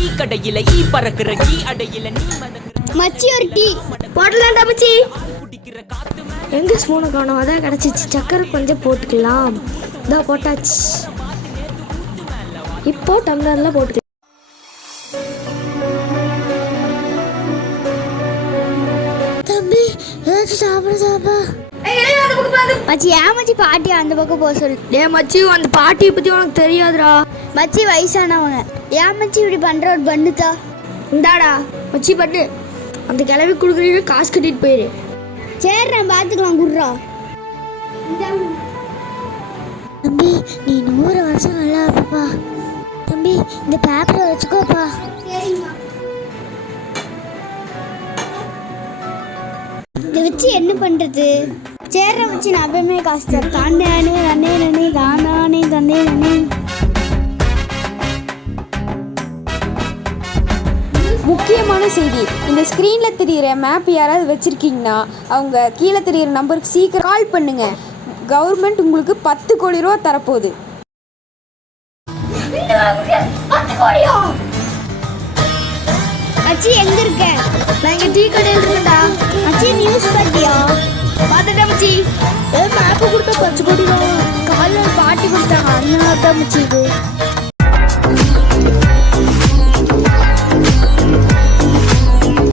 Tea கடையில ஈ பறக்குற tea அடையில நீ மச்சி ஒரு டீ போடலாம்டா மச்சி. எங்கே ஸ்பூனை காணும்? அதான் கிடச்சிச்சு. சக்கரை கொஞ்சம் போட்டுக்கலாம். இதான் போட்டாச்சு. இப்போ டம்ளரில் போட்டுக்கலாம். தம்பி ஏதாச்சும் சாப்பிட மச்சி. ஏன் மச்சி பாட்டி அந்த பக்கம் போக சொல்லு. டே மச்சி, அந்த பாட்டியை பற்றி உனக்கு தெரியாதுடா. மச்சி வயசானவங்க. ஏன் மச்சி இப்படி பண்ற? ஒரு பண்ணுதா இந்தாடா மச்சி பண்ணு. அந்த கிளவி கொடுக்குறீங்க, காசு கட்டிட்டு போயிரு. சரி நான் பார்த்துக்கலாம். குடுறா தம்பி, நீ 100 வருஷம் நல்லா இருப்பா. தம்பி இந்த பேப்பரை வச்சுக்கோப்பா. இதை வச்சு என்ன பண்றது? சேர வச்சு நான் அப்பயுமே காசு தரேன். தானே நன்னே நன்னே தானே தந்தே நன்னே. முக்கியமான செய்தி, இந்த ஸ்க்ரீனில் தெரிகிற மேப் யாராவது வச்சுருக்கீங்கன்னா அவங்க கீழே தெரிகிற நம்பருக்கு சீக்கிரம் கால் பண்ணுங்கள். கவர்மெண்ட் உங்களுக்கு 10 கோடி ரூபா தரப்போகுது. மச்சி எங்க இருக்க? நான் இங்கே டீ கடையில் இருக்கேன்டா. மச்சி நியூஸ் பார்த்தியா? பார்த்துட்டேன் மச்சி. மேப்பு கொடுத்தா 10 கோடி ரூபா. காலையில் பாட்டி கொடுத்தாங்க, அதனால தான் மச்சி இது.